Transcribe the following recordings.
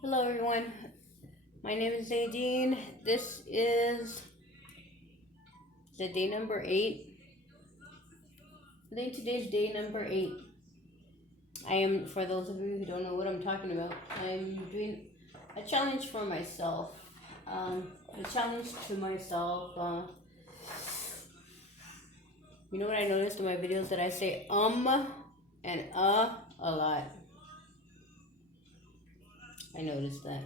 Hello everyone, my name is Nadine. This is the day number 8. I think today's day number 8. I am, for those of you who don't know what I'm talking about, I'm doing a challenge for myself. A challenge to myself. You know what I noticed in my videos, that I say and a lot. I noticed that.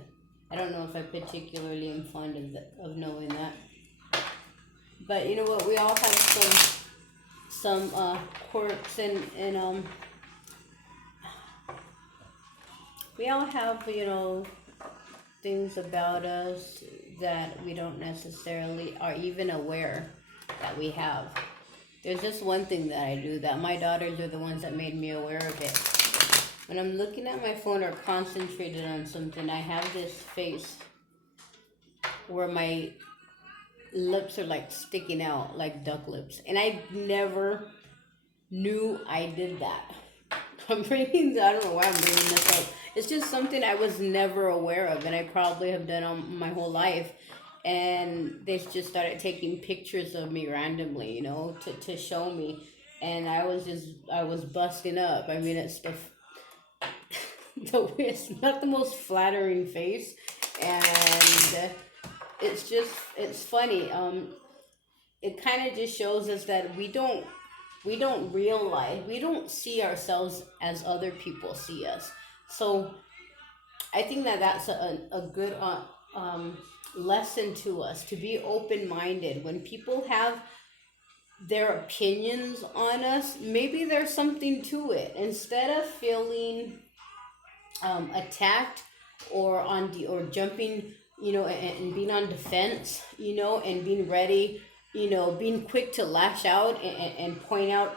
I don't know if I particularly am fond of knowing that. But you know what? We all have some quirks, and we all have, things about us that we don't necessarily are even aware that we have. There's just one thing that I do that my daughters are the ones that made me aware of it. When I'm looking at my phone or concentrated on something, I have this face where my lips are like sticking out like duck lips, and I never knew I did that. I don't know why I'm bringing this up. It's just something I was never aware of, and I probably have done all my whole life. And they just started taking pictures of me randomly, to show me. And I was busting up. I mean, it's it's not the most flattering face, and it's funny. It kind of just shows us that we don't see ourselves as other people see us. So I think that that's a good lesson to us, to be open-minded when people have their opinions on us. Maybe there's something to it. Instead of feeling attacked or jumping, and being on defense, and being ready, being quick to lash out and point out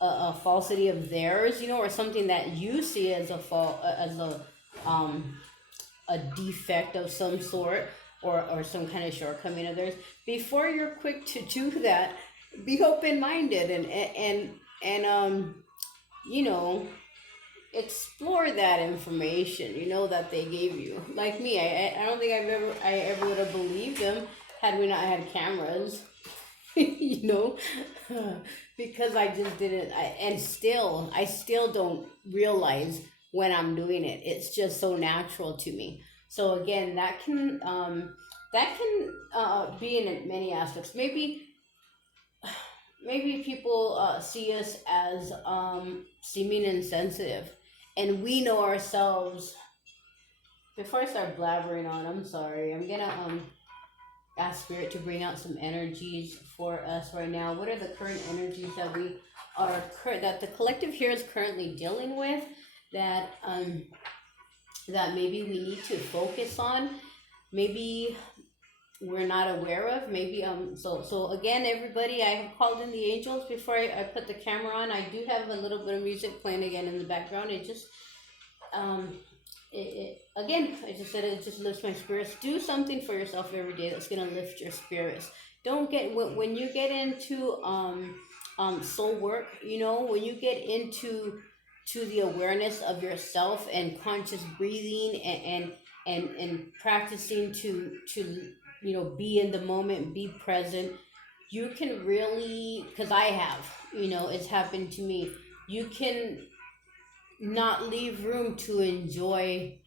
a falsity of theirs, or something that you see as um a defect of some sort, or some kind of shortcoming of theirs. Before you're quick to do that, be open minded, and you know explore that information, that they gave you. Like me, I don't think I ever would have believed them had we not had cameras. you know because I just didn't. I still don't realize when I'm doing it. It's just so natural to me. So again, that can be in many aspects. Maybe people see us as seeming insensitive, and we know ourselves. Before I start blabbering on, I'm sorry. I'm gonna ask Spirit to bring out some energies for us right now. What are the current energies that the collective here is currently dealing with, that maybe we need to focus on, maybe we're not aware of, maybe so again, everybody, I have called in the angels before I put the camera on. I do have a little bit of music playing again in the background. It just um again, I just said, it just lifts my spirits. Do something for yourself every day that's gonna lift your spirits. Don't get when you get into soul work, when you get into the awareness of yourself and conscious breathing, and practicing to be in the moment, be present. You can really, because I have, it's happened to me. You can not leave room to enjoy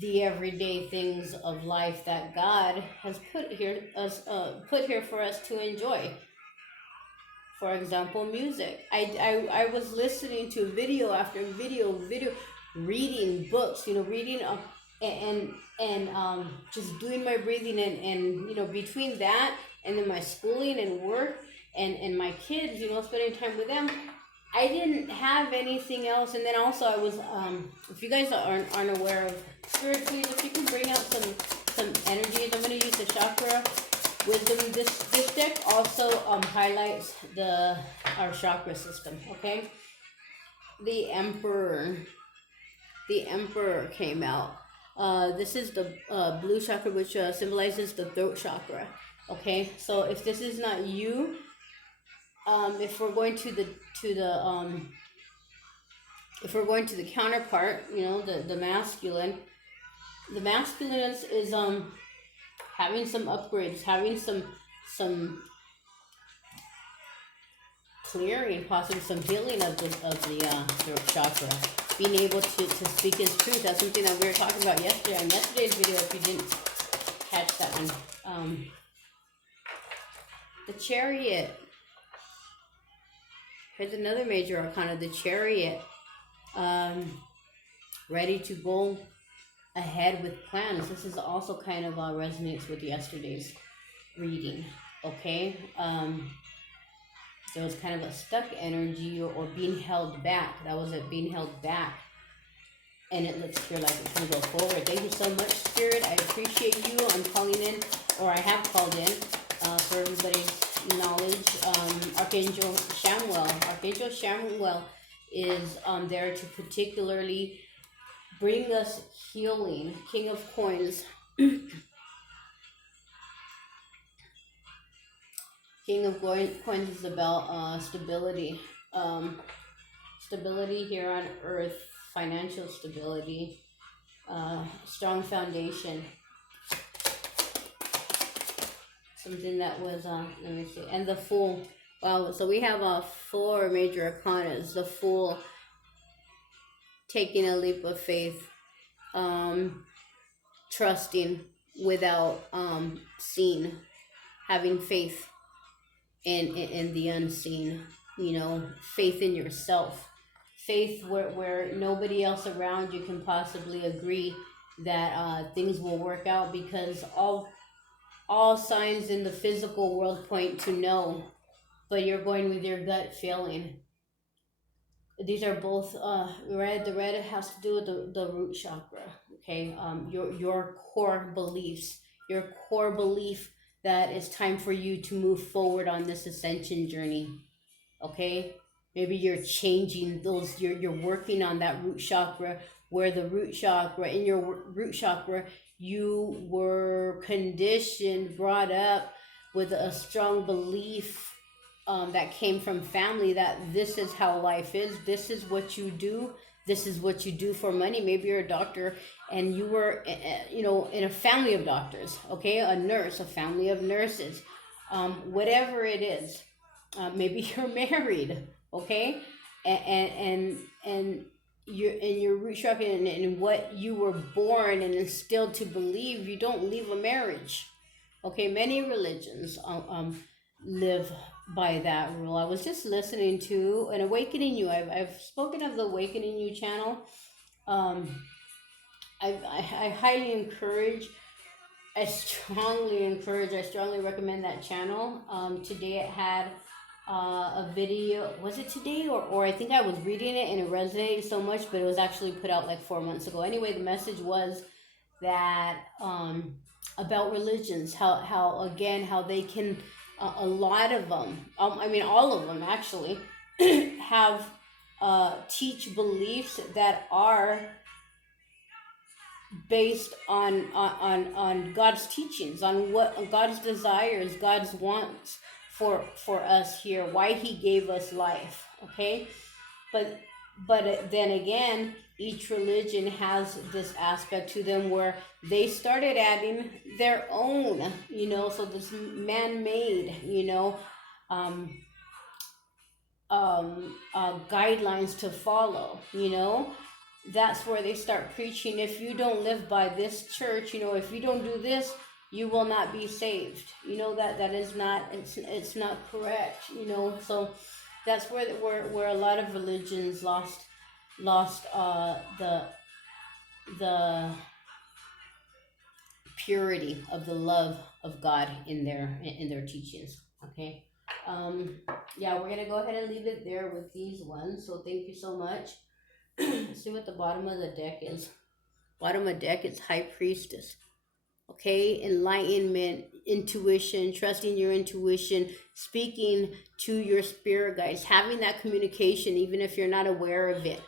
the everyday things of life that God has put here for us to enjoy. For example, music. I was listening to video after video, reading books, reading and just doing my breathing, and between that and then my schooling and work, and my kids, spending time with them. I didn't have anything else. And then also I was, if you guys aren't aware of Spirit, please, if you can bring out some energies. I'm going to use the chakra wisdom. This deck also highlights our chakra system. Okay, the Emperor. The Emperor came out. This is the blue chakra, which symbolizes the throat chakra. Okay, so if this is not you, if we're going to the if we're going to the counterpart, the masculine, the masculine is having some upgrades, having some clearing, possibly some healing of the throat chakra, being able to speak his truth. That's something that we were talking about yesterday on yesterday's video. If you didn't catch that one, the Chariot. Here's another major arcana, the Chariot. Ready to go ahead with plans. This is also kind of resonates with yesterday's reading. Okay. There was kind of a stuck energy or being held back. That was it, being held back. And it looks here like it can go forward. Thank you so much, Spirit. I appreciate you. I'm calling in, or I have called in, for everybody's knowledge. Archangel Shamwell. Archangel Shamwell is there to particularly bring us healing. King of Coins. King of Coins is about stability. Stability here on Earth, financial stability, strong foundation. Something that was, let me see, and the Fool. Wow, so we have 4 major arcanas. The Fool, taking a leap of faith, trusting without seeing, having faith in the unseen, faith in yourself, faith where nobody else around you can possibly agree that things will work out, because all signs in the physical world point to no, but you're going with your gut feeling. These are both red. The red has to do with the root chakra. Okay, your core beliefs, your core belief that it's time for you to move forward on this ascension journey. Okay, maybe you're changing those. You're working on that root chakra, where the root chakra, in your root chakra, you were conditioned, brought up with a strong belief that came from family, that this is how life is, this is what you do, this is what you do for money. Maybe you're a doctor and you were in a family of doctors, okay, a nurse, a family of nurses, whatever it is. Maybe you're married, okay, and you're in your root chakra, and what you were born and instilled to believe, you don't leave a marriage. Okay, many religions live by that rule. I was just listening to an Awakening You. I've spoken of the Awakening You channel. I highly encourage, I strongly recommend that channel. Today it had a video. Was it today, or I think I was reading it and it resonated so much, but it was actually put out like 4 months ago. Anyway, the message was that about religions, how they can, a lot of them, all of them actually, have teach beliefs that are based on God's teachings, on what God's desires, God's wants for us here, why He gave us life. Okay, but then again, each religion has this aspect to them where they started adding their own, so this man-made, guidelines to follow. That's where they start preaching, if you don't live by this church, if you don't do this, you will not be saved. That is not, it's not correct. So that's where a lot of religions lost the purity of the love of God in their teachings. Okay. Yeah, we're gonna go ahead and leave it there with these ones. So thank you so much. See what the bottom of the deck is. Bottom of deck is High Priestess. Okay, enlightenment, intuition, trusting your intuition, speaking to your spirit guides, having that communication even if you're not aware of it.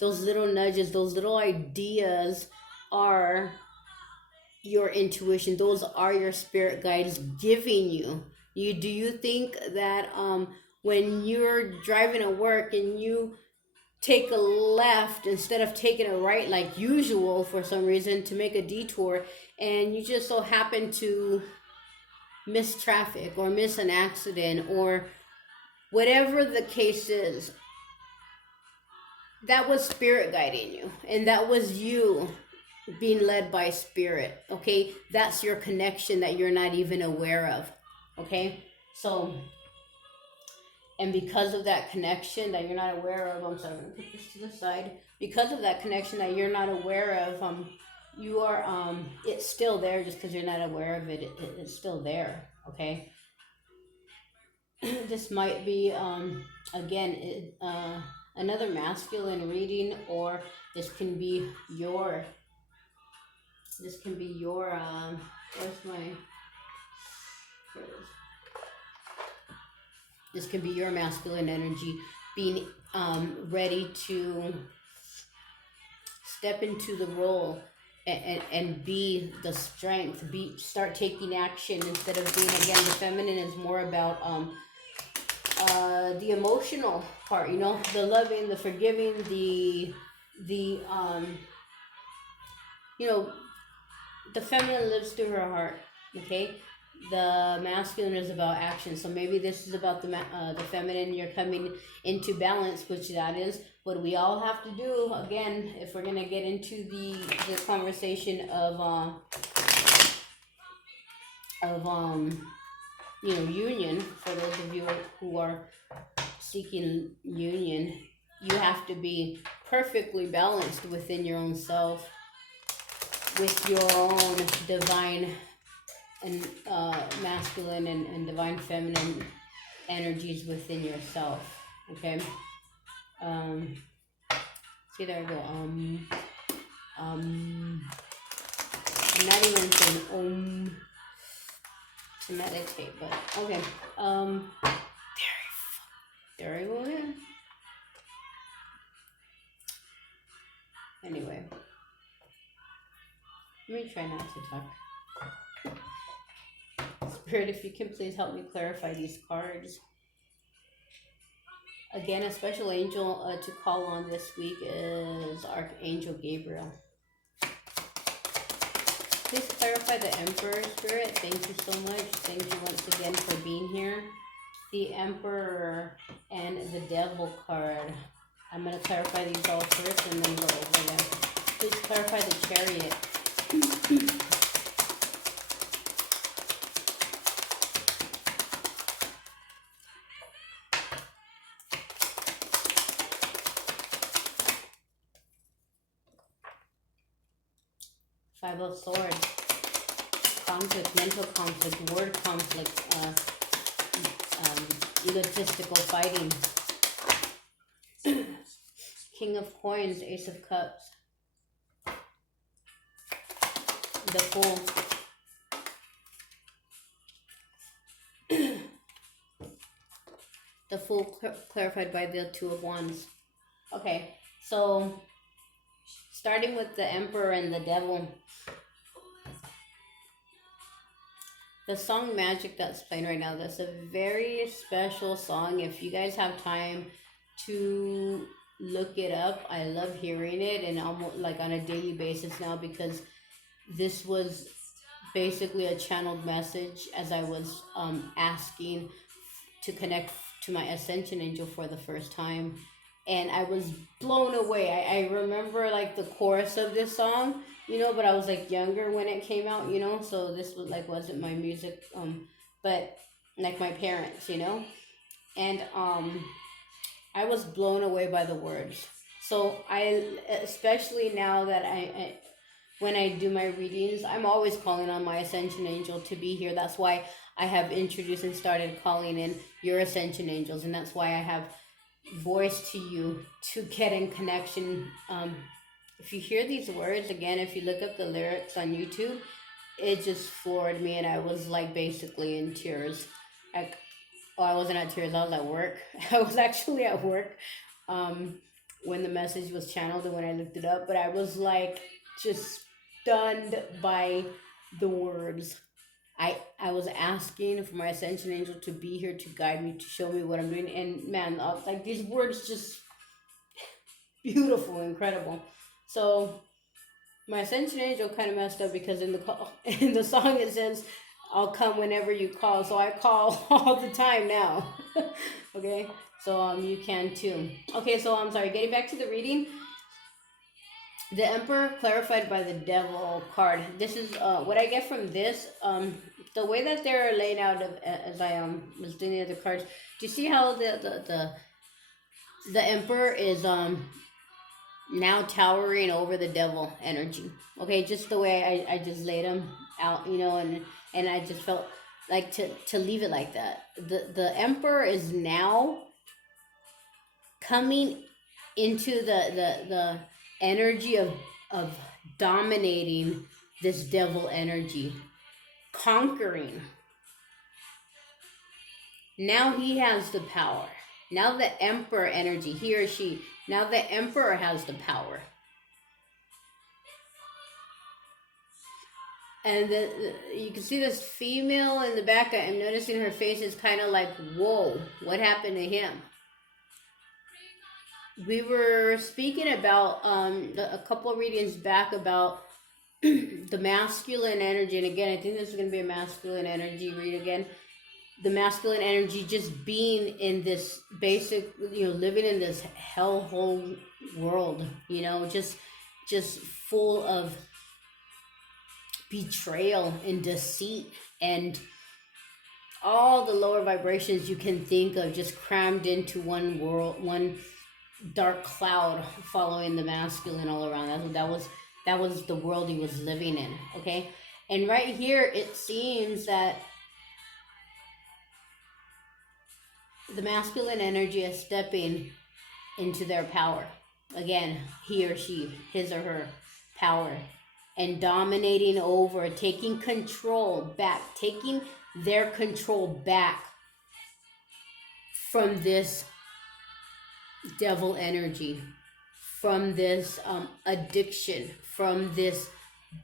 Those little nudges, those little ideas are your intuition. Those are your spirit guides giving you. Do you think that when you're driving to work and you take a left instead of taking a right like usual for some reason, to make a detour, and you just so happen to miss traffic or miss an accident or whatever the case is. That was spirit guiding you, and that was you being led by spirit. Okay, that's your connection that you're not even aware of. Okay, so, and because of that connection that you're not aware of, I'm sorry, I'm gonna put this to the side. Because of that connection that you're not aware of, you are, it's still there. Just because you're not aware of it, it's still there. Okay. This might be, again, another masculine reading, or this can be your, where's my, this can be your masculine energy being ready to step into the role, and be the strength, start taking action, instead of being, again, the feminine is more about the emotional part, the loving, the forgiving, the the feminine lives through her heart. Okay, the masculine is about action. So maybe this is about the feminine. You're coming into balance, which that is what we all have to do. Again, if we're gonna get into the conversation of union. For those of you who are seeking union, you have to be perfectly balanced within your own self, with your own divine and masculine and divine feminine energies within yourself. Okay. See, there we go. I'm not even saying to meditate, but okay. There I go again. Anyway, let me try not to talk. Spirit, if you can please help me clarify these cards. Again, a special angel to call on this week is Archangel Gabriel. Please clarify the Emperor, Spirit. Thank you so much. Thank you once again for being here. The Emperor and the Devil card. I'm going to clarify these all first and then go over them. Please clarify the Chariot. Five of Swords. Conflict, mental conflict, word conflict, egotistical fighting. King of Coins, Ace of Cups. The Fool. The Fool clarified by the Two of Wands. Okay, so starting with the Emperor and the Devil. The song Magic that's playing right now, that's a very special song. If you guys have time to look it up, I love hearing it, and almost like on a daily basis now, because this was basically a channeled message as I was asking to connect to my Ascension angel for the first time, and I was blown away. I remember like the chorus of this song, but I was like younger when it came out, so this was like wasn't my music, but like my parents, and I was blown away by the words. So I, especially now that I when I do my readings, I'm always calling on my Ascension angel to be here. That's why I have introduced and started calling in your Ascension angels, and that's why I have voiced to you to get in connection. If you hear these words, again, if you look up the lyrics on YouTube, it just floored me, and I was like basically in tears. I wasn't at tears, I was at work. I was actually at work when the message was channeled and when I looked it up, but I was like just stunned by the words. I was asking for my Ascension angel to be here to guide me, to show me what I'm doing, and man, like these words just beautiful, incredible. So my Ascension Angel kind of messed up because in the call, in the song it says, "I'll come whenever you call." So I call all the time now. Okay, so you can too. Okay, so I'm sorry. Getting back to the reading, the Emperor clarified by the Devil card. This is what I get from this. The way that they're laying out as I was doing the other cards. Do you see how the Emperor is now towering over the Devil energy? Okay, just the way I just laid them out, and I just felt like to leave it like that. The Emperor is now coming into the energy of dominating this devil energy, conquering. Now he has the power. Now the emperor energy, he or she, now the emperor has the power. And you can see this female in the back. I'm noticing her face is kind of like, whoa, what happened to him? We were speaking about a couple of readings back about the masculine energy. And again, I think this is going to be a masculine energy read again. The masculine energy just being in this basic, living in this hellhole world, just full of betrayal and deceit and all the lower vibrations you can think of, just crammed into one world, one dark cloud following the masculine all around. That was the world he was living in. Okay, and right here it seems that the masculine energy is stepping into their power again. He or she, his or her power, and dominating over, taking control back, taking their control back from this devil energy, from this addiction, from this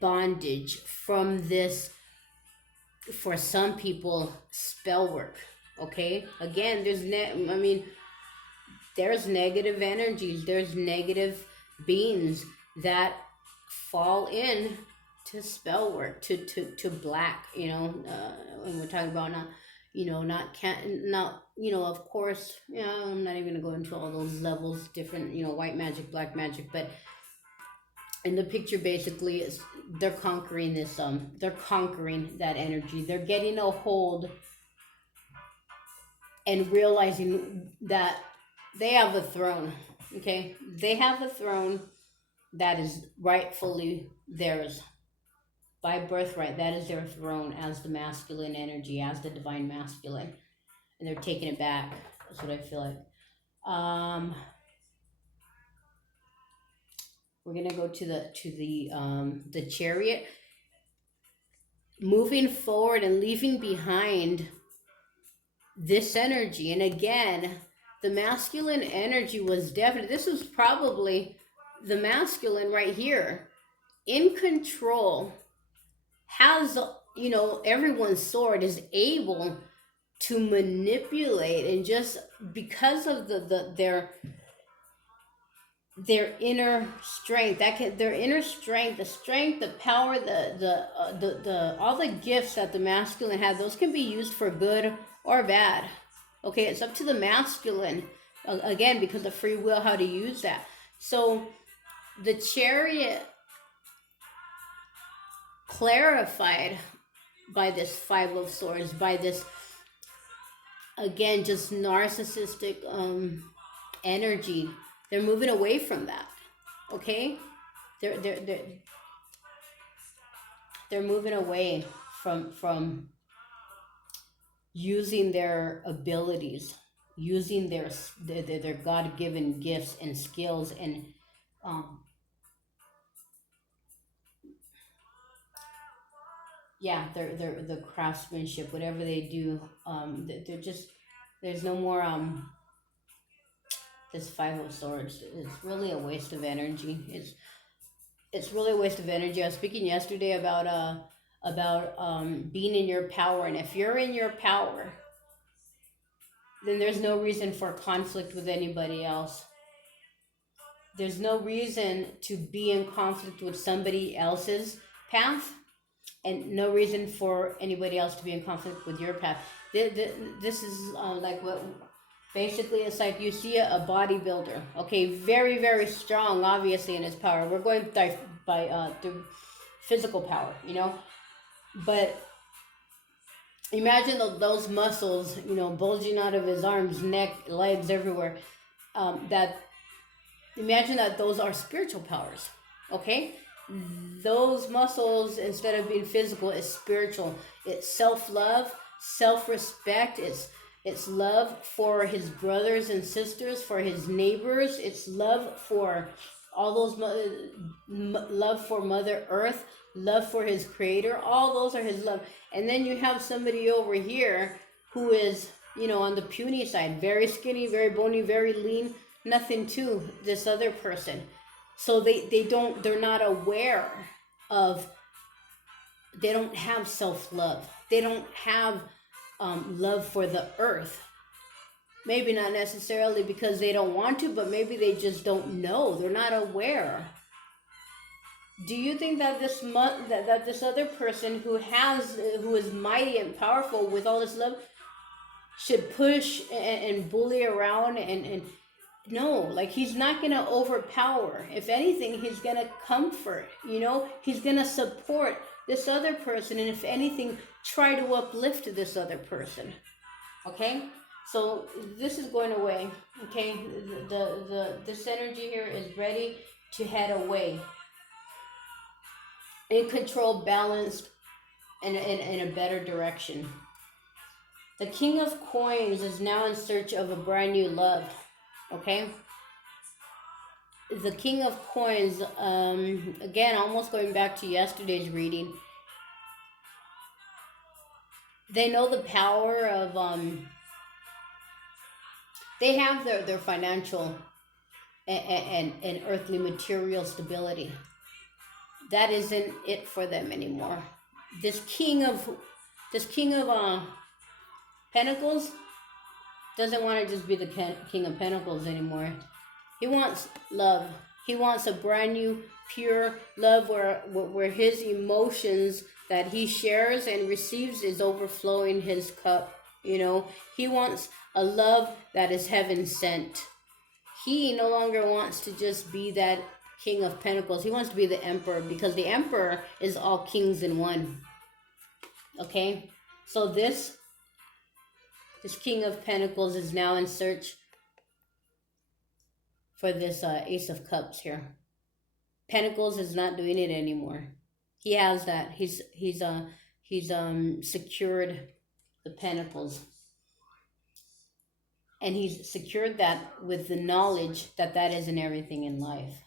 bondage, from this, for some people, spell work. Okay, again, there's negative energies, there's negative beings that fall in to spell work, to black, when we're talking about not of course, I'm not even gonna go into all those levels, different, white magic, black magic, but in the picture basically is they're conquering this, they're conquering that energy, they're getting a hold and realizing that they have a throne. Okay, they have a throne that is rightfully theirs by birthright. That is their throne as the masculine energy, as the divine masculine, and they're taking it back. That's what I feel like. We're gonna go to the Chariot, moving forward and leaving behind this energy. And again, the masculine energy was definitely, this was probably the masculine right here, in control, has, everyone's sword, is able to manipulate, and just because of their inner strength, their inner strength, the strength, the power, the all the gifts that the masculine had, those can be used for good or bad. Okay, it's up to the masculine, again, because of free will, how to use that. So the Chariot, clarified by this Five of Swords, by this, again, just narcissistic energy, they're moving away from that. Okay, they're moving away from using their abilities, using their God-given gifts and skills, and the craftsmanship, whatever they do, they're just, there's no more this Five of Swords. It's really a waste of energy. It's really a waste of energy. I was speaking yesterday about being in your power, and if you're in your power, then there's no reason for conflict with anybody else. there's no reason to be in conflict with somebody else's path, and no reason for anybody else to be in conflict with your path. This is like what basically it's like you see a bodybuilder, okay, very very strong, obviously in his power. We're going by through physical power, you know, but imagine those muscles, you know, bulging out of his arms, neck, legs, everywhere. That imagine that those are spiritual powers, okay? Those muscles, instead of being physical, is spiritual. It's self-love, self-respect. It's love for his brothers and sisters, for his neighbors. It's love for all those, love for Mother Earth, love for his creator. All those are his love. And then you have somebody over here who is, you know, on the puny side, very skinny, very bony, very lean, nothing to this other person. So they're not aware of, they don't have self-love. They don't have love for the earth. Maybe not necessarily because they don't want to, but maybe they just don't know. They're not aware. Do you think that that this other person who is mighty and powerful with all this love should push and bully around and no, like he's not going to overpower. If anything, he's going to comfort, you know, he's going to support this other person, and if anything, try to uplift this other person. Okay? So this is going away. Okay? This energy here is ready to head away. In control, balanced, and in a better direction. The King of Coins is now in search of a brand new love. Okay? The King of Coins, again, almost going back to yesterday's reading. They know the power of, they have their financial and earthly material stability. That isn't it for them anymore. This king of Pentacles doesn't want to just be the King of Pentacles anymore. He wants love. He wants a brand new, pure love where his emotions that he shares and receives is overflowing his cup. You know, he wants a love that is heaven sent. He no longer wants to just be that King of Pentacles. He wants to be the Emperor, because the Emperor is all kings in one. Okay? So this King of Pentacles is now in search for this Ace of Cups here. Pentacles is not doing it anymore. He has that. He's secured the Pentacles. And he's secured that with the knowledge that that isn't everything in life.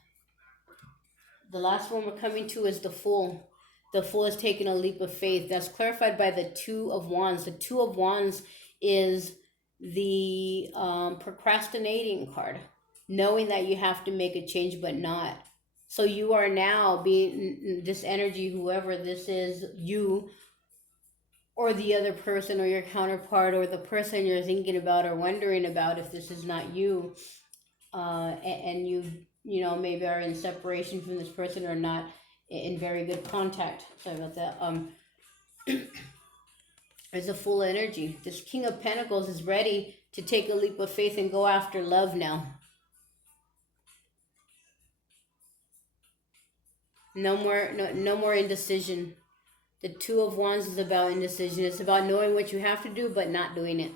The last one we're coming to is the Fool. The Fool is taking a leap of faith. That's clarified by the Two of Wands. The Two of Wands is the procrastinating card. Knowing that you have to make a change but not. So you are now being, this energy, whoever this is, you or the other person or your counterpart or the person you're thinking about or wondering about if this is not you, and you know, maybe are in separation from this person or not in very good contact. Sorry about that. There's a full energy. This King of Pentacles is ready to take a leap of faith and go after love now. No more indecision. The Two of Wands is about indecision. It's about knowing what you have to do but not doing it.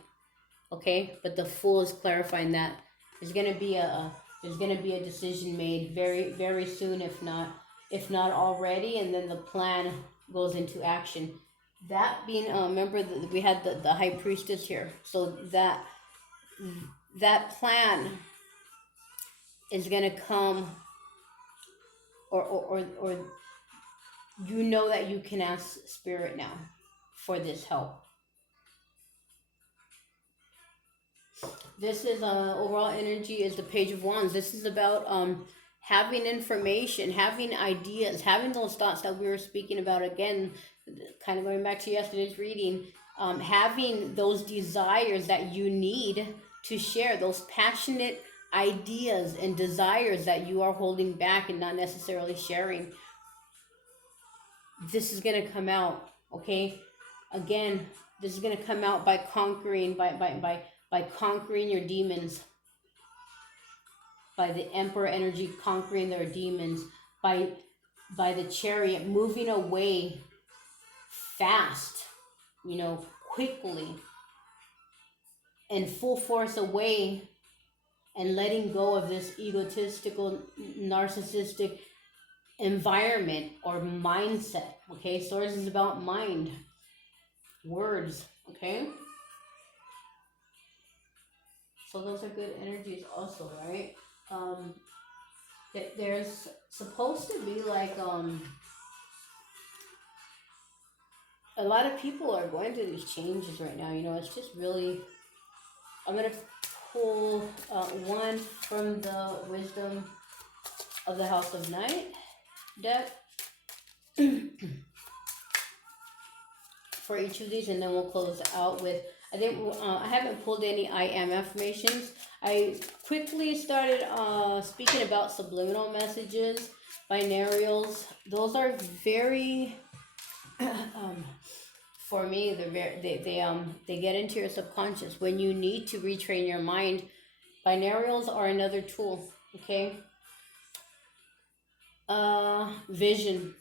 Okay? But the Fool is clarifying that there's gonna be a decision made very, very soon, if not already, and then the plan goes into action. That being, remember that we had the High Priestess here, so that plan is gonna come, or you know that you can ask Spirit now for this help. This is overall energy is the Page of Wands. This is about having information, having ideas, having those thoughts that we were speaking about again, kind of going back to yesterday's reading, having those desires that you need to share, those passionate ideas and desires that you are holding back and not necessarily sharing. This is going to come out, okay? Again, this is going to come out by conquering, by conquering your demons, by the Emperor energy conquering their demons, by the Chariot moving away fast, quickly, and full force away, and letting go of this egotistical, narcissistic environment or mindset. Okay, Swords is about mind, words. Okay, so those are good energies also, right? There's supposed to be like a lot of people are going through these changes right now. It's just really, I'm gonna pull one from the Wisdom of the House of Night deck for each of these, and then we'll close out with, I think I haven't pulled any I am affirmations. I quickly started speaking about subliminal messages, binarials. Those are very for me, they get into your subconscious when you need to retrain your mind. Binarials are another tool. Okay. Vision.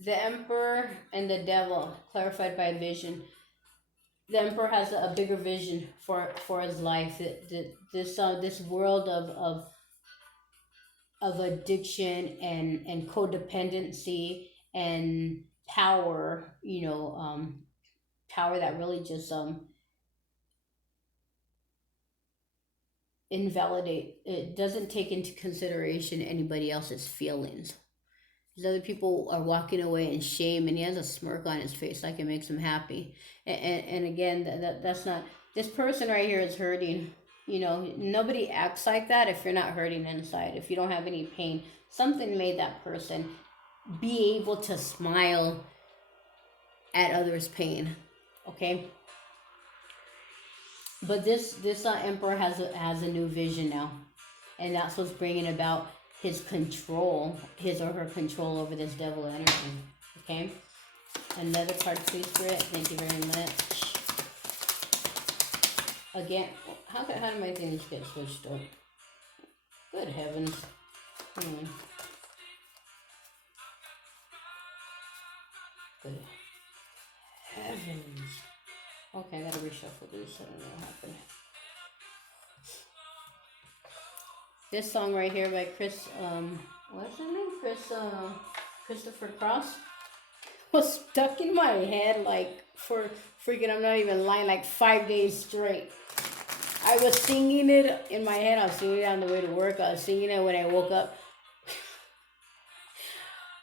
The Emperor and the Devil, clarified by vision. The Emperor has a bigger vision for his life. This world of addiction and codependency and power, power that really just invalidate. It doesn't take into consideration anybody else's feelings. These other people are walking away in shame, and he has a smirk on his face like it makes him happy. And again, that's not, this person right here is hurting. Nobody acts like that if you're not hurting inside, if you don't have any pain. Something made that person be able to smile at others' pain. Okay? But this Emperor has a new vision now. And that's what's bringing about his control, his or her control over this devil energy. Okay? Another card, please, Britt. Thank you very much. Again, how do my things get switched up? Good heavens. Good heavens. Okay, I gotta reshuffle this. I don't know what happened. This song right here by Chris, what's his name? Christopher Cross, was stuck in my head like for freaking, I'm not even lying, like 5 days straight. I was singing it in my head. I was singing it on the way to work. I was singing it when I woke up.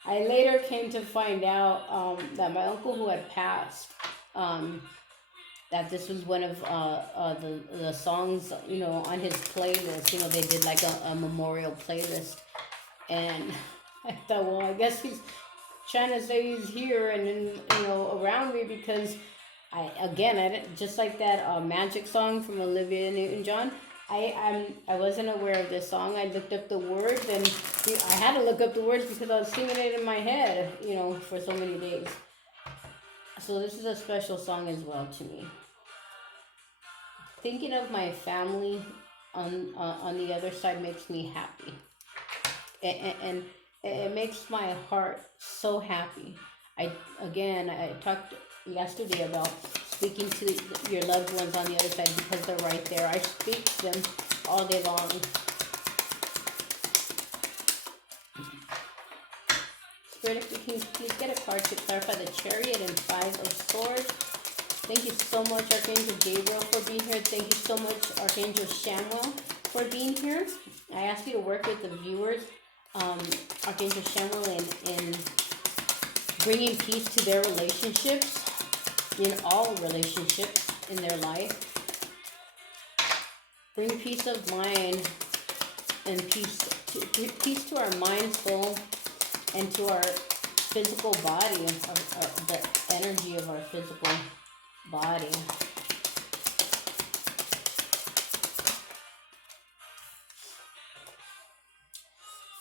I later came to find out that my uncle who had passed, that this was one of the songs, on his playlist. They did like a memorial playlist. And I thought, well, I guess he's trying to say he's here and around me, because I didn't, just like that Magic song from Olivia Newton-John. I wasn't aware of this song. I looked up the words, and I had to look up the words because I was singing it in my head, for so many days. So this is a special song as well to me. Thinking of my family on the other side makes me happy, and it makes my heart so happy. I talked yesterday about speaking to your loved ones on the other side, because they're right there. I speak to them all day long. Spirit, if you can please get a card to clarify the Chariot and Five of Swords. Thank you so much, Archangel Gabriel, for being here. Thank you so much, Archangel Shamwell, for being here. I ask you to work with the viewers, Archangel Shamwell, in bringing peace to their relationships, in all relationships in their life. Bring peace of mind and peace to our mind, soul, and to our physical body, the energy of our physical body.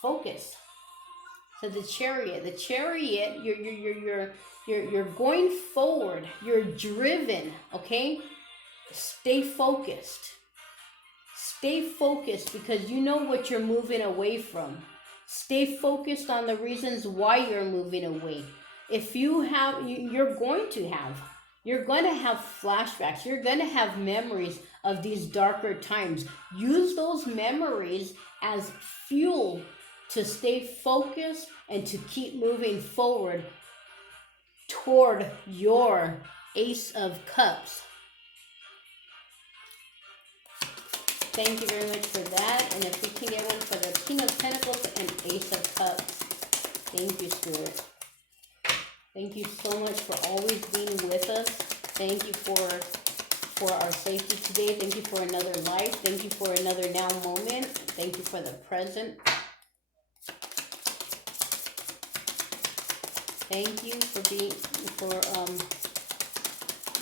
focus. So the chariot, you're going forward. You're driven. Okay, stay focused. Stay focused because you know what you're moving away from. Stay focused on the reasons why you're moving away. If you have, you're going to have flashbacks. You're going to have memories of these darker times. Use those memories as fuel to stay focused and to keep moving forward toward your Ace of Cups. Thank you very much for that. And if we can get one for the King of Pentacles and Ace of Cups. Thank you, Spirit. Thank you so much for always being with us. Thank you for our safety today. Thank you for another life. Thank you for another now moment. Thank you for the present. Thank you for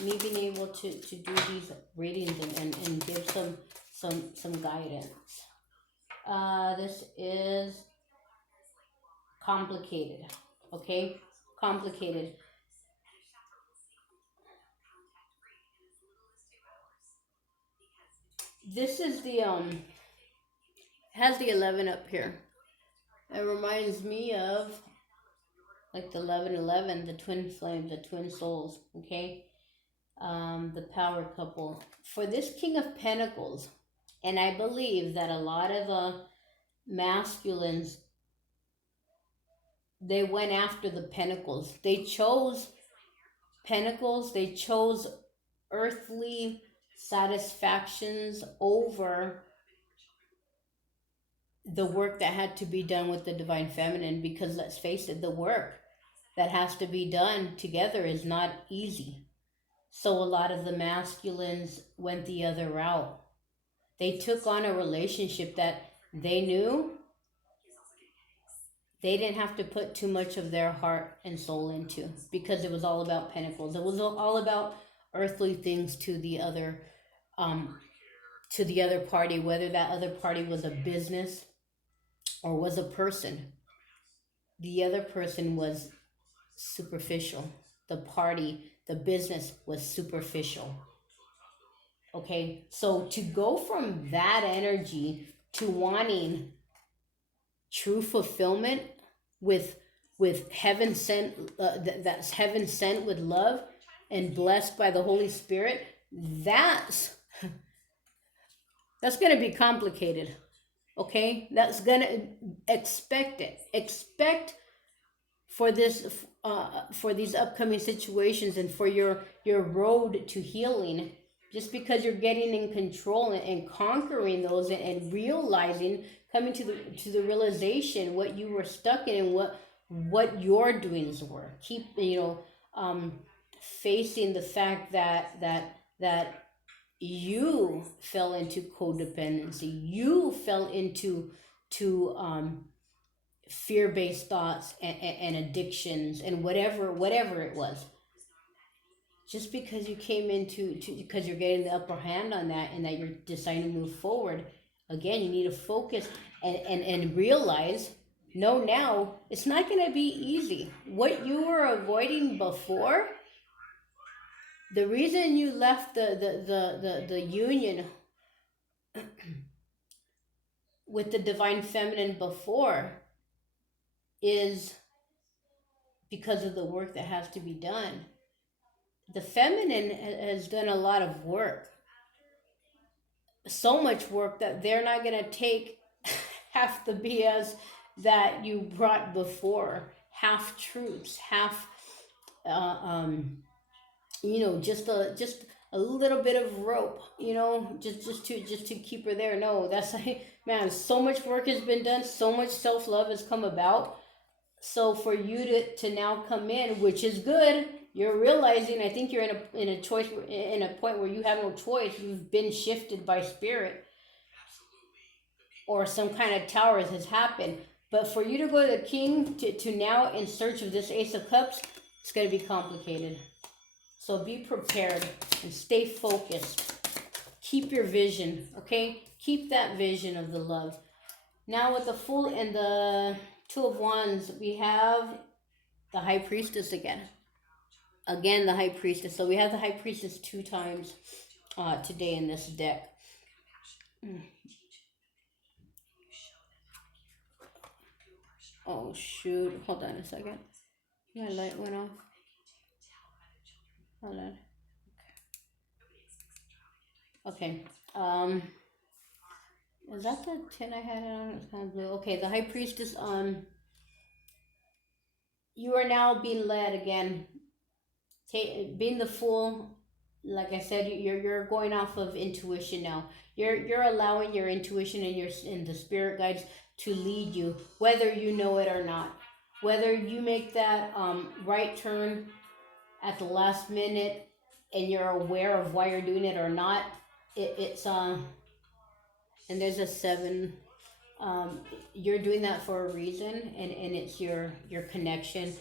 me being able to do these readings and give some guidance. This is complicated. Okay? Complicated. This is the has the 11 up here. It reminds me of like the 11, the twin flames, the twin souls, okay? The power couple. For this King of Pentacles, and I believe that a lot of masculines, they went after the pentacles. They chose pentacles. They chose earthly satisfactions over the work that had to be done with the divine feminine, because let's face it, the work that has to be done together is not easy. So a lot of the masculines went the other route. They took on a relationship that they knew they didn't have to put too much of their heart and soul into, because it was all about pentacles. It was all about earthly things to the other party, whether that other party was a business or was a person. The other person was superficial. The party, the business was superficial. Okay, so to go from that energy to wanting true fulfillment with heaven sent, that's heaven sent with love and blessed by the Holy Spirit, that's going to be complicated. Okay, that's going to expect for this for these upcoming situations and for your road to healing. Just because you're getting in control and conquering those and realizing, coming to the realization what you were stuck in and what your doings were. Keep facing the fact that you fell into codependency. You fell into fear-based thoughts and addictions and whatever it was. Just because you came into because you're getting the upper hand on that and that you're deciding to move forward, again, you need to focus and realize, no, now it's not going to be easy. What you were avoiding before, the reason you left the union with the divine feminine before is because of the work that has to be done. The feminine has done a lot of work. So much work that they're not going to take half the BS that you brought before. Half truths, half, just a little bit of rope, just to keep her there. No, that's like, man, so much work has been done. So much self-love has come about. So for you to now come in, which is good, you're realizing, I think you're in a point where you have no choice. You've been shifted by spirit, or some kind of towers has happened. But for you to go to the king to now in search of this Ace of Cups, it's going to be complicated. So be prepared and stay focused. Keep your vision, okay? Keep that vision of the love. Now with the Fool and the Two of Wands, we have the High Priestess again. Again, the High Priestess. So we have the High Priestess 2 times today in this deck. Oh shoot! Hold on a second. My light went off. Hold on. Okay. Is that the tin I had it on? It's kind of blue. Okay, the High Priestess. You are now being led again. Being the Fool. Like I said, you're going off of intuition now. You're allowing your intuition and the spirit guides to lead you, whether you know it or not. Whether you make that right turn at the last minute and you're aware of why you're doing it or not, it's and there's a 7. You're doing that for a reason, and it's your connection,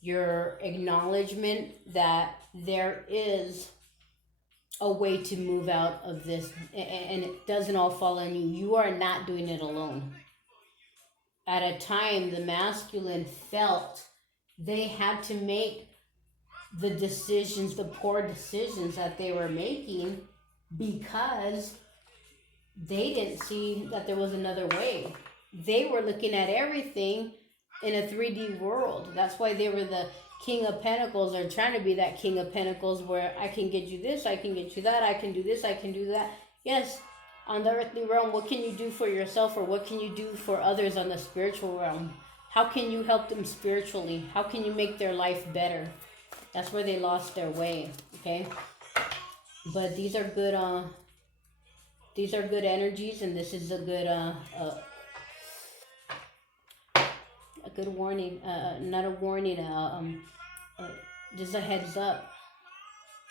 your acknowledgement that there is a way to move out of this, and it doesn't all fall on you. You are not doing it alone. At a time, the masculine felt they had to make the decisions, the poor decisions that they were making, because they didn't see that there was another way. They were looking at everything in a 3D world. That's why they were the King of Pentacles, or trying to be that King of Pentacles, where I can get you this, I can get you that, I can do this, I can do that. Yes, on the earthly realm, what can you do for yourself, or what can you do for others on the spiritual realm? How can you help them spiritually? How can you make their life better? That's where they lost their way, okay? But these are good energies, and this is a good warning, not a warning, just a heads up.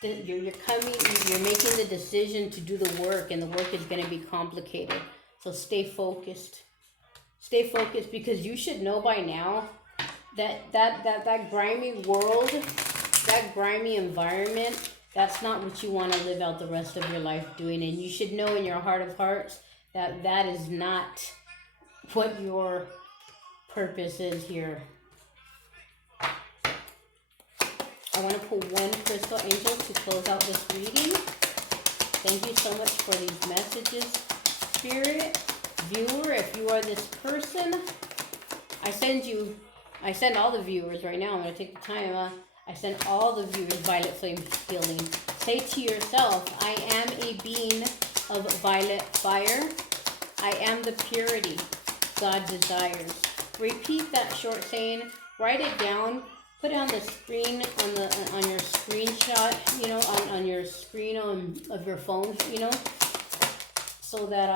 You're coming, you're making the decision to do the work, and the work is going to be complicated. So stay focused. Stay focused, because you should know by now that grimy world, that grimy environment, that's not what you want to live out the rest of your life doing. And you should know in your heart of hearts that that is not what your purpose is here. I want to pull one crystal angel to close out this reading. Thank you so much for these messages, Spirit. Viewer, if you are this person, I send all the viewers right now. I'm going to take the time. I send all the viewers violet flame healing. Say to yourself, I am a being of violet fire. I am the purity God desires. Repeat that short saying. Write it down. Put it on the screen, on your screenshot, you know, on your screen of your phone, you know, so that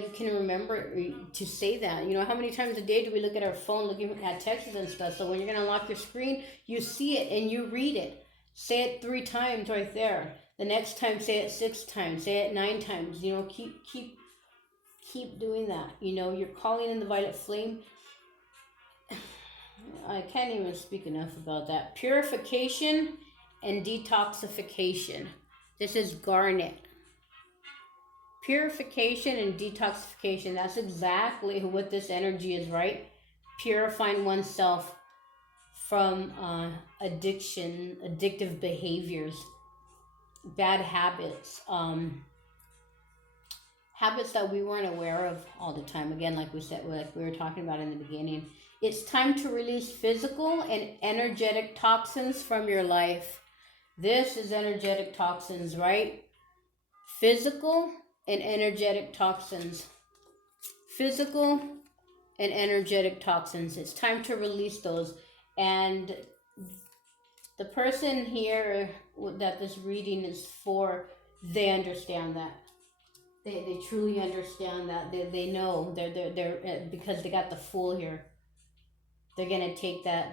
you can remember to say that. You know, how many times a day do we look at our phone looking at texts and stuff? So when you're going to lock your screen, you see it and you read it. Say it 3 times right there. The next time, say it 6 times. Say it 9 times. You know, keep doing that. You know, you're calling in the violet flame. I can't even speak enough about that. Purification and detoxification. This is garnet. Purification and detoxification. That's exactly what this energy is, right? Purifying oneself from addiction, addictive behaviors, bad habits, habits that we weren't aware of all the time. Again, like we said, like we were talking about in the beginning. It's time to release physical and energetic toxins from your life. This is energetic toxins, right? Physical and energetic toxins. Physical and energetic toxins. It's time to release those. And the person here that this reading is for, they understand that. They truly understand that. They know. They're because they got the Fool here. They're gonna take that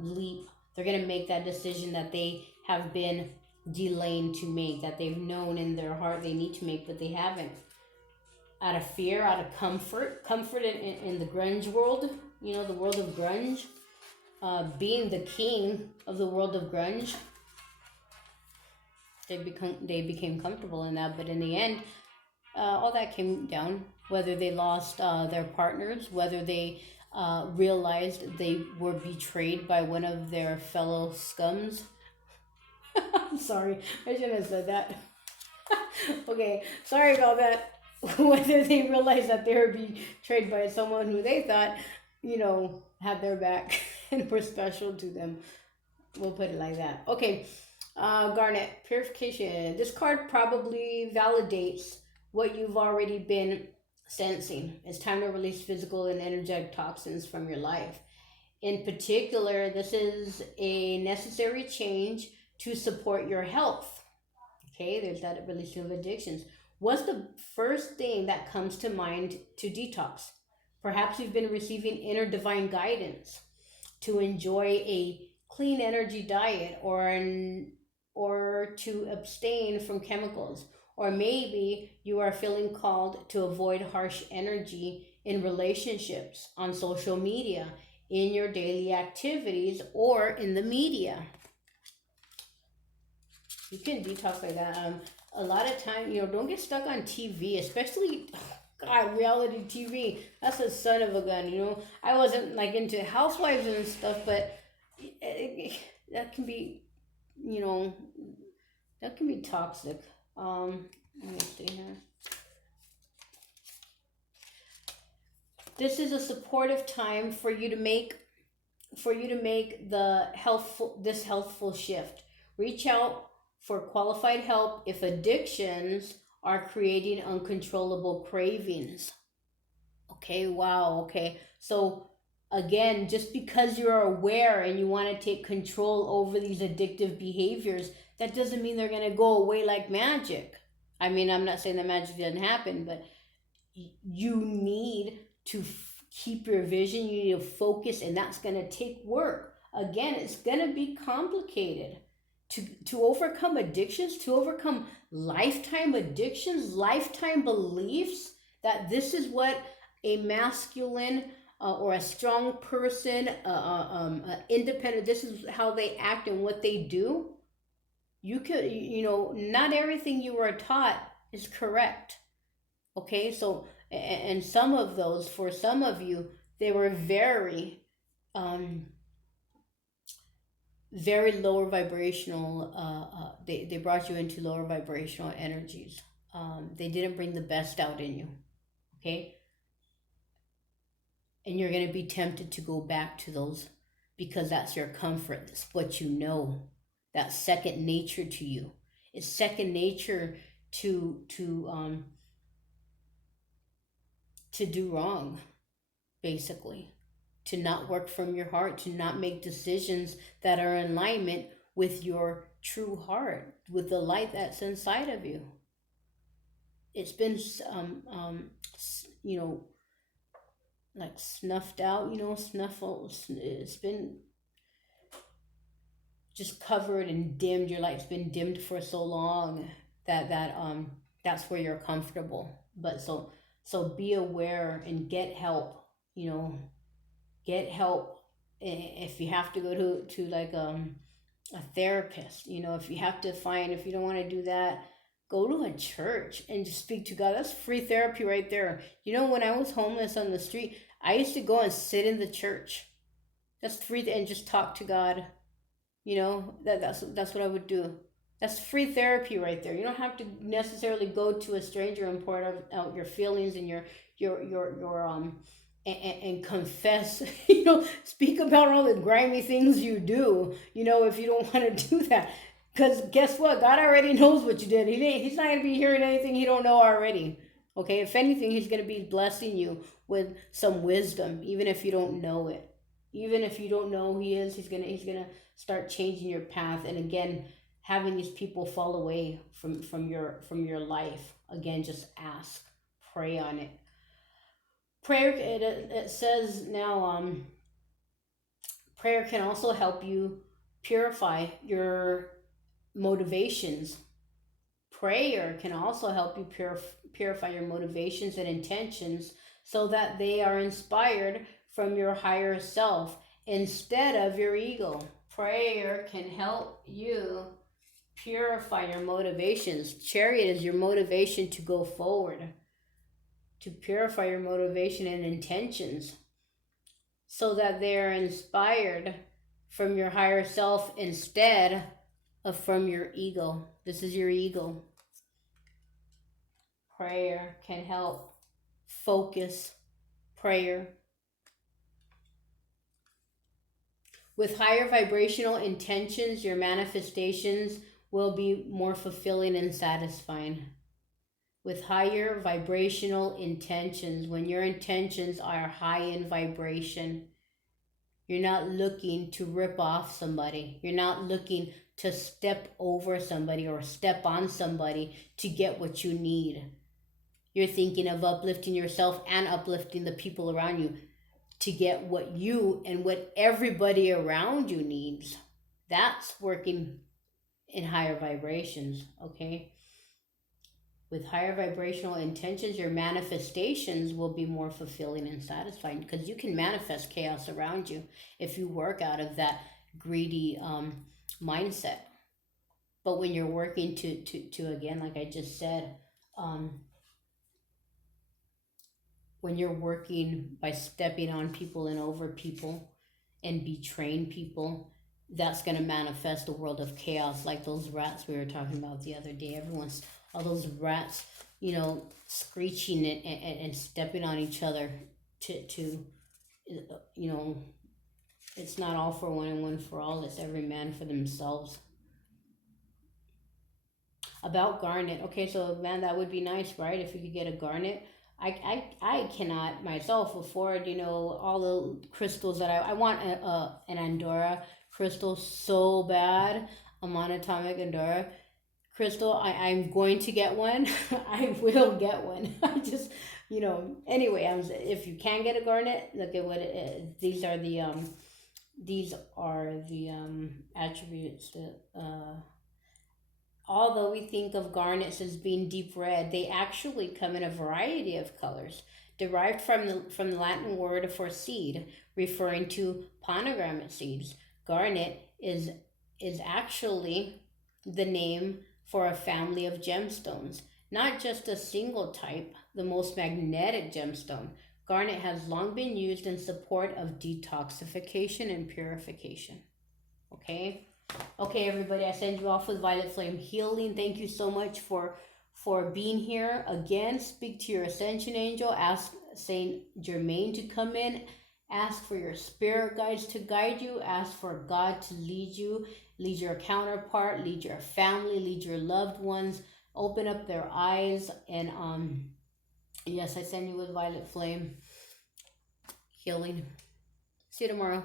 leap. They're gonna make that decision that they have been delaying to make, that they've known in their heart they need to make, but they haven't. Out of fear, out of comfort in the grunge world, you know, the world of grunge, being the king of the world of grunge, they became comfortable in that. But in the end, all that came down. Whether they lost their partners, whether they realized they were betrayed by one of their fellow scums. I'm sorry, I shouldn't have said that. Okay, sorry about that. Whether they realized that they were betrayed by someone who they thought, had their back and were special to them. We'll put it like that. Okay, Garnet, purification. This card probably validates what you've already been sensing. It's time to release physical and energetic toxins from your life. In particular, this is a necessary change to support your health. Okay, there's that releasing of addictions. What's the first thing that comes to mind to detox? Perhaps you've been receiving inner divine guidance to enjoy a clean energy diet, or to abstain from chemicals, or maybe you are feeling called to avoid harsh energy in relationships, on social media, in your daily activities, or in the media. You can detox like that. A lot of time, don't get stuck on TV, especially, God, reality TV. That's a son of a gun. I wasn't like into housewives and stuff, but that can be, that can be toxic. Let me see here. This is a supportive time for you to make this healthful shift. Reach out for qualified help if addictions are creating uncontrollable cravings. Okay, wow, okay. So again, just because you're aware and you want to take control over these addictive behaviors, that doesn't mean they're going to go away like magic. I mean, I'm not saying that magic doesn't happen, but you need to keep your vision, you need to focus, and that's going to take work. Again, it's going to be complicated to overcome addictions, to overcome lifetime addictions, lifetime beliefs that this is what a masculine or a strong person, independent, this is how they act and what they do. You could, not everything you were taught is correct. Okay, so, and some of those, for some of you, they were very, very lower vibrational. They brought you into lower vibrational energies. They didn't bring the best out in you. Okay, and you're going to be tempted to go back to those because that's your comfort. That's what you know. That's second nature to you. It's second nature to do wrong, basically, to not work from your heart, to not make decisions that are in alignment with your true heart, with the light that's inside of you. It's been like snuffed out, it's been just covered and dimmed. Your light's been dimmed for so long that's where you're comfortable. But so be aware and get help. Get help if you have to go to like a therapist. If you have to find, if you don't want to do that, go to a church and just speak to God. That's free therapy right there. When I was homeless on the street, I used to go and sit in the church. That's free, and just talk to God. That's what I would do. That's free therapy right there. You don't have to necessarily go to a stranger and pour out your feelings and your and confess. Speak about all the grimy things you do. If you don't want to do that, because guess what? God already knows what you did. He's not going to be hearing anything he don't know already. Okay, if anything, he's going to be blessing you with some wisdom, even if you don't know it. Even if you don't know who he is, he's gonna start changing your path. And again, having these people fall away from your life. Again, just ask, pray on it. Prayer, it says now, prayer can also help you purify your motivations. Prayer can also help you purify your motivations and intentions so that they are inspired from your higher self instead of your ego. Prayer can help you purify your motivations. Chariot is your motivation to go forward, to purify your motivation and intentions so that they are inspired from your higher self instead of from your ego. This is your ego. Prayer can help focus. Prayer. With higher vibrational intentions, your manifestations will be more fulfilling and satisfying. With higher vibrational intentions, when your intentions are high in vibration, you're not looking to rip off somebody. You're not looking to step over somebody or step on somebody to get what you need. You're thinking of uplifting yourself and uplifting the people around you to get what you and what everybody around you needs. That's working in higher vibrations, okay? With higher vibrational intentions, your manifestations will be more fulfilling and satisfying because you can manifest chaos around you if you work out of that greedy mindset. But when you're working to again, like I just said, when you're working by stepping on people and over people and betraying people, that's going to manifest a world of chaos, like those rats we were talking about the other day. Everyone's, all those rats, screeching and stepping on each other to it's not all for one and one for all. It's every man for themselves. About garnet, okay, so man, that would be nice, right? If you could get a garnet. I cannot myself afford, all the crystals that I want an Andorra crystal so bad, a monatomic Andorra crystal. I'm going to get one. I will get one. I just, anyway, if you can get a garnet, look at what it is. These are the attributes that, although we think of garnets as being deep red, they actually come in a variety of colors, derived from the Latin word for seed, referring to pomegranate seeds. Garnet is actually the name for a family of gemstones, not just a single type, the most magnetic gemstone. Garnet has long been used in support of detoxification and purification. Okay? Okay, everybody, I send you off with Violet Flame Healing. Thank you so much for being here. Again, speak to your Ascension Angel. Ask Saint Germain to come in. Ask for your spirit guides to guide you. Ask for God to lead you. Lead your counterpart. Lead your family. Lead your loved ones. Open up their eyes. And yes, I send you with Violet Flame Healing. See you tomorrow.